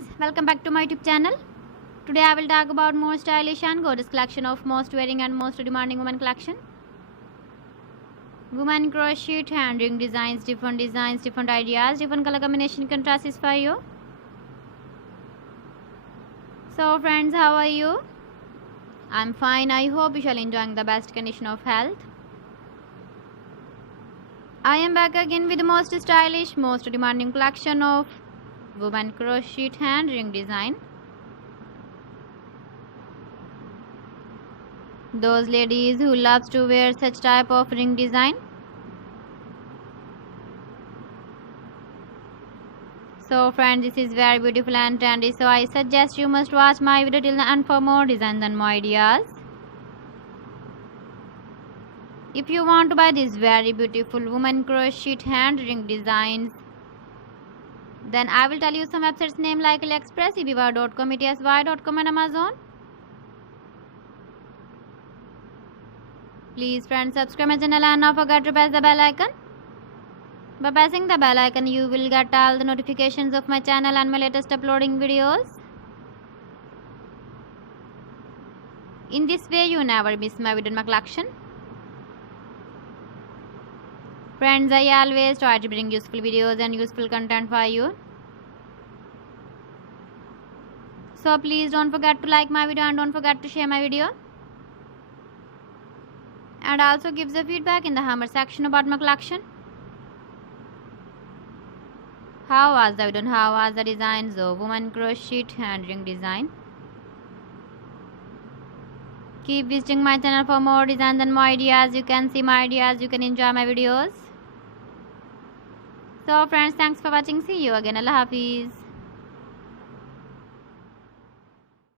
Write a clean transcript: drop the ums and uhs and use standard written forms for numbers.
friends, welcome back to my YouTube channel. Today I will talk about more stylish and gorgeous collection of most wearing and most demanding women collection. Women crochet hand ring designs, different ideas, different color combination can satisfy you. So friends, how are you? I'm fine. I hope you shall enjoying the best condition of health. I am back again with the most stylish, most demanding collection of women crochet hand ring design. Those ladies who loves to wear such type of ring design. So friends, this is very beautiful and trendy, so I suggest you must watch my video till the end for more designs and more ideas. If you want to buy these very beautiful women crochet hand ring designs, then I will tell you some websites name like AliExpress, eBay.com, ETSY.com and Amazon. Please friends, subscribe my channel and don't forget to press the bell icon. By pressing the bell icon, you will get all the notifications of my channel and my latest uploading videos. In this way, you never miss my video in my collection. Friends, I always try to bring useful videos and useful content for you. So please don't forget to like my video and don't forget to share my video. And also give the feedback in the comment section about my collection. How was the video and how was the designs of women crochet hand ring design? Keep visiting my channel for more designs and more ideas. You can see my ideas, you can enjoy my videos. So friends, thanks for watching. See you again. Allah Hafiz.